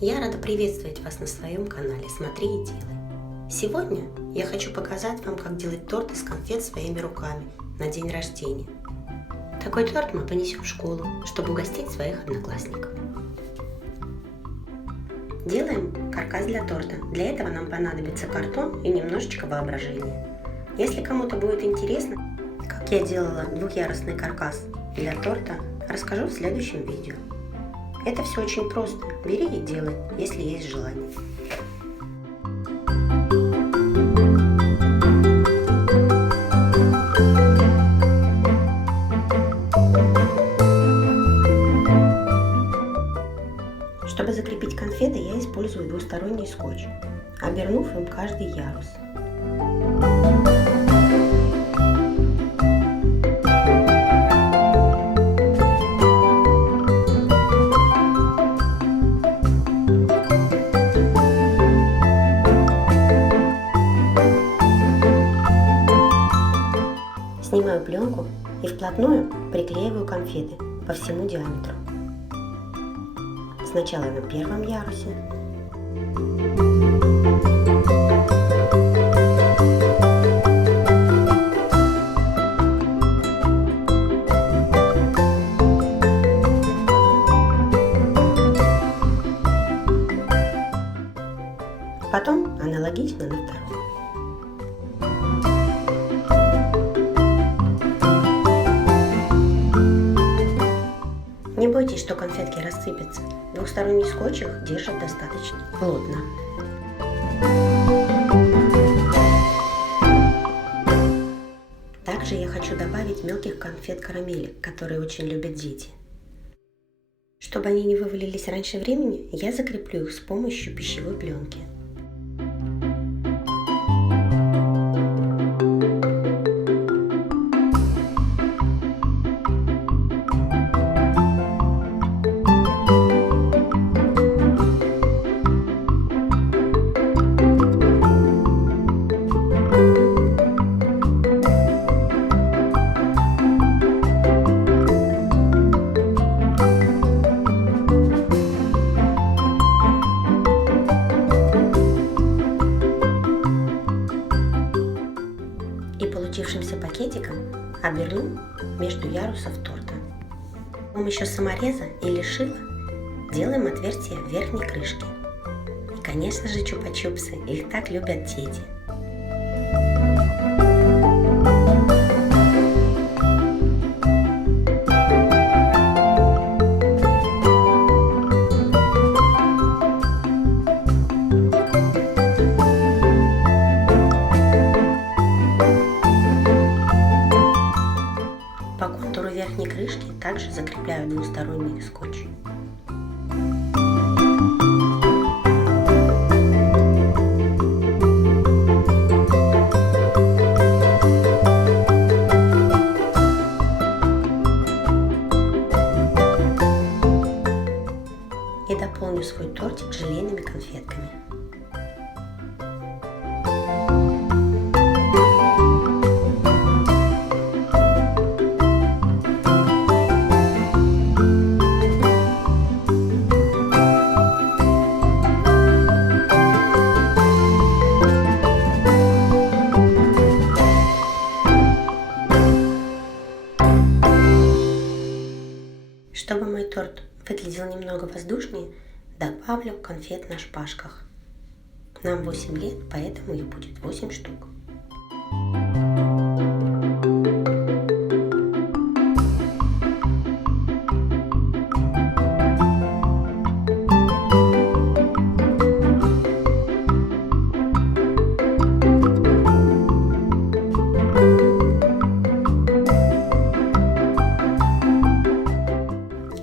Я рада приветствовать вас на своем канале «Смотри и делай». Сегодня я хочу показать вам, как делать торт из конфет своими руками на день рождения. Такой торт мы понесем в школу, чтобы угостить своих одноклассников. Делаем каркас для торта. Для этого нам понадобится картон и немножечко воображения. Если кому-то будет интересно, как я делала двухъярусный каркас для торта, расскажу в следующем видео. Это все очень просто. Бери и делай, если есть желание. Чтобы закрепить конфеты, я использую двусторонний скотч, обернув им каждый ярус. Снимаю пленку и вплотную приклеиваю конфеты по всему диаметру. Сначала на первом ярусе, потом аналогично на втором. Не бойтесь, что конфетки рассыпятся. Двухсторонний скотч их держит достаточно плотно. Также я хочу добавить мелких конфет карамелек, которые очень любят дети. Чтобы они не вывалились раньше времени, я закреплю их с помощью пищевой пленки. И получившимся пакетиком оберну между ярусов торта. С помощью самореза или шила делаем отверстие в верхней крышке. И, конечно же, чупа-чупсы, их так любят дети. По контуру верхней крышки также закрепляю двусторонний скотч. И дополню свой тортик желейными конфетками. Чтобы мой торт выглядел немного воздушнее, добавлю конфет на шпажках. Нам 8 лет, поэтому их будет 8 штук.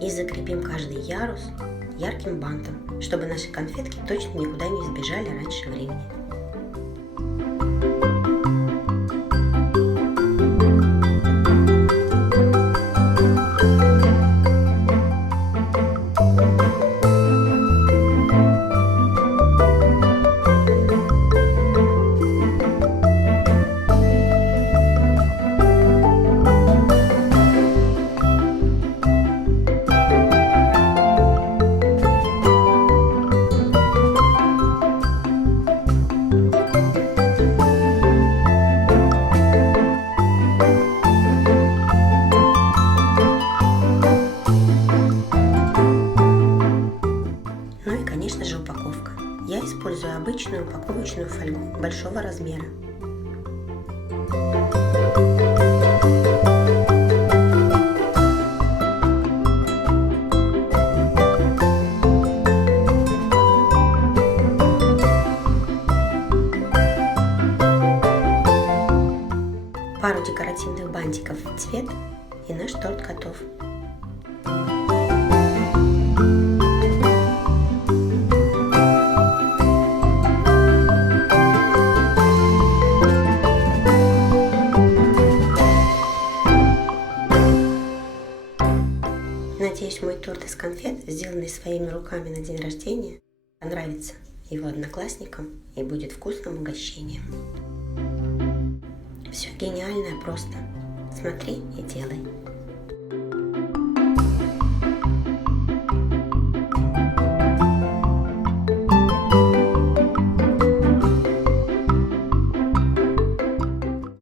И закрепим каждый ярус ярким бантом, чтобы наши конфетки точно никуда не сбежали раньше времени. конечно же, упаковка. Я использую обычную упаковочную фольгу большого размера. Пару декоративных бантиков в цвет, и наш торт готов. Надеюсь, мой торт из конфет, сделанный своими руками на день рождения, понравится его одноклассникам и будет вкусным угощением. Все гениальное просто. Смотри и делай.